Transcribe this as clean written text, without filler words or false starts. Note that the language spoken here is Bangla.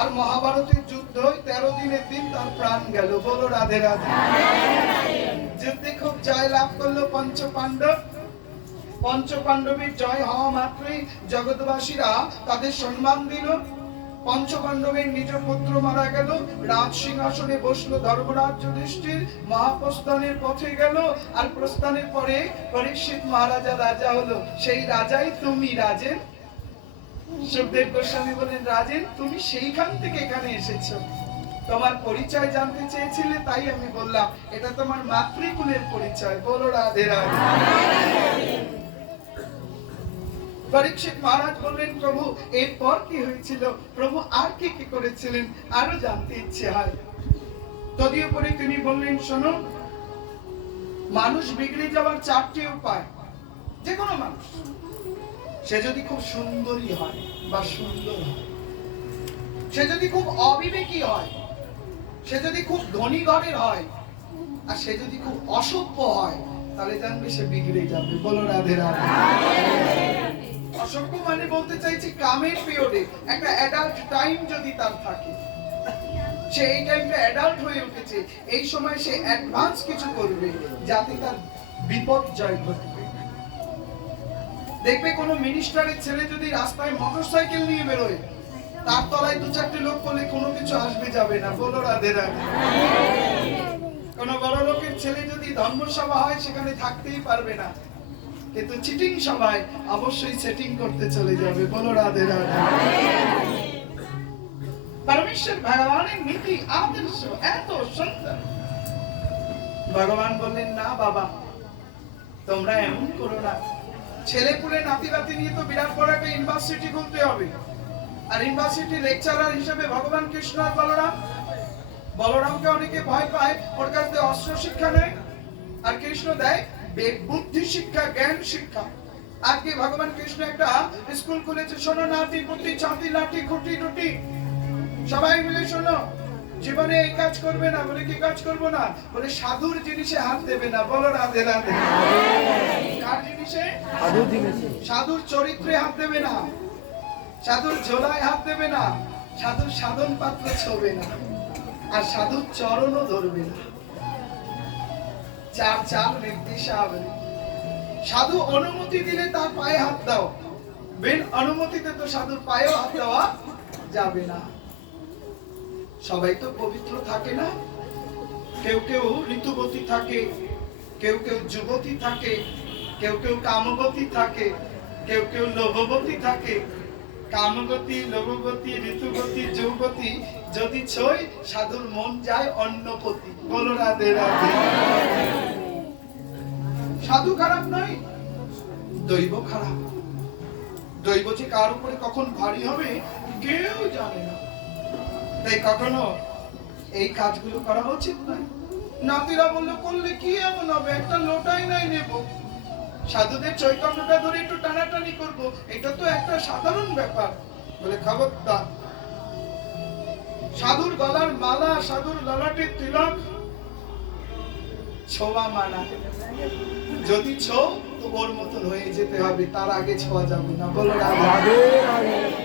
আর মহাভারতের যুদ্ধ 13 দিনের দিন তার প্রাণ গেল। বলো রাধে রাধে। যুদ্ধে খুব জয় লাভ করলো পঞ্চপাণ্ডবের জয় হওয়া মাত্রই জগৎবাসীরা তাদের সম্মান দিল। পঞ্চপাণ্ডবের নিজ পুত্র মারা গেল, রাজ সিংহাসনে বসলো ধর্মরাজ যুধিষ্ঠির, মহাপ্রস্থানের পথে গেল। আর প্রস্থানের পরে পরীক্ষিত মহারাজা রাজা হলো। সেই রাজাই তুমি রাজেন। সুখদেব গোস্বামী বলেন, রাজেন তুমি সেইখান থেকে এখানে এসেছো, তোমার পরিচয় জানতে চেয়েছিলে, তাই আমি বললাম এটা তোমার মাতৃকুলের পরিচয়। বলো রাধে রাধে। পরীক্ষিত মহারাজ বললেন, প্রভু এরপর কি হয়েছিল? প্রভু আর কি কি করেছিলেন আরো জানতে ইচ্ছে হয়। তদুপরি তিনি বললেন, শোনো, মানুষ বিগড়ে যাওয়ার 4টি উপায়। যে কোনো মানুষ, সে যদি খুব সুন্দরী হয় বা সুন্দর হয়, সে যদি খুব অবিবেকী হয়, সে যদি খুব ধনী ঘরের হয়, আর সে যদি খুব অসভ্য হয়, তাহলে জানবে সে বিগড়ে যাবে। বলো রাধে রাধে। অসভ্য মানে বলতে চাইছি কামের পিরিয়ডে একটা অ্যাডাল্ট টাইম যদি তার থাকে, সে এই টাইমটা অ্যাডাল্ট হয়ে উঠেছে, এই সময় সে অ্যাডভান্স কিছু করবে যাতে তার বিপর্যয় ঘটবে। দেখবে কোনো মিনিস্টারের ছেলে যদি রাস্তায় মোটরসাইকেল নিয়ে বেরোয়, তার তলায় 2-4টে লোক বলে কোনো কিছু আসবে যাবে না। বলো রাধে রাধে। কোন বড় লোকের ছেলে যদি ধর্মসভা হয়, সেখানে থাকতেই পারবে না, কিন্তু চিটিং সভায় অবশ্যই সেটিং করতে চলে যাবে। বলো রাধে রাধে। পরমেশ্বর ভগবানের নীতি আদর্শ এত সুন্দর। ভগবান বললেন, না বাবা, তোমরা এমন করো না। ছেলেপুলে নাতিবাতি নিয়ে তো বিরাট বড় একটা ইউনিভার্সিটি খুলতে হবে, আর ইউনিভার্সিটি লেকচারার হিসেবে ভগবান কৃষ্ণ আর বলরামকে অনেকে ভয় পায়, ওর কাছে অস্ত্র শিক্ষা নেয়, আর কৃষ্ণ দেয় বুদ্ধি শিক্ষা, জ্ঞান শিক্ষা। আজকে ভগবান কৃষ্ণ একটা স্কুল খুলেছে। শোনো, নাতি পুতি ছাতি লাঠি খুঁটি টুটি, সবাই মিলে শোনো, জীবনে এই কাজ করবে না। বলে কি কাজ করবো না? বলে সাধুর জিনিসে হাত দেবে না। বলো রাধে রাধে। কার জিনিসে? সাধুর চরিত্রে হাত দেবে না, সাধুর ঝোলায় হাত দেবে না, সাধুর সাধন পাত্র ছবে না, আর সাধুর চরণও ধরবে না। চার নির্দেশাবলী। সাধু অনুমতি দিলে তার পায়ে হাত দাও, বিন অনুমতিতে তো সাধুর পায়েও হাত দেওয়া যাবে না। সবাই তো পবিত্র থাকে না, কেউ কেউ ঋতুবতী থাকে, কেউ কেউ যুবতী থাকে, কেউ কেউ কামবতী থাকে, কেউ কেউ লোভবতী থাকে। কামবতী, লোভবতী, ঋতুবতী, যুবতী যদি ছই, সাধুর মন যায় অন্নপতি। বলো রাধে রাধে। সাধু খারাপ নয়, দৈব খারাপ। দৈব যে কার উপরে কখন ভারী হবে কেউ জানে না, তাই কখনো এই কাজগুলো করা উচিত নয়। নাতিরা বললো, করলে কি এমন হবে, একটা লোটাই নাই নেব, সাধুদের চৈতন্যটা ধরে একটু টানাটানি করব, এটা তো একটা সাধারণ ব্যাপার। বলে খবরদার, সাধুর গলার মালা, সাধুর ললাটের তিলক ছোঁয়া মানা। যদি ছো তো ওর মতন হয়ে যেতে হবে, তার আগে ছোঁয়া যাবে না। বলো রাধে রাধে।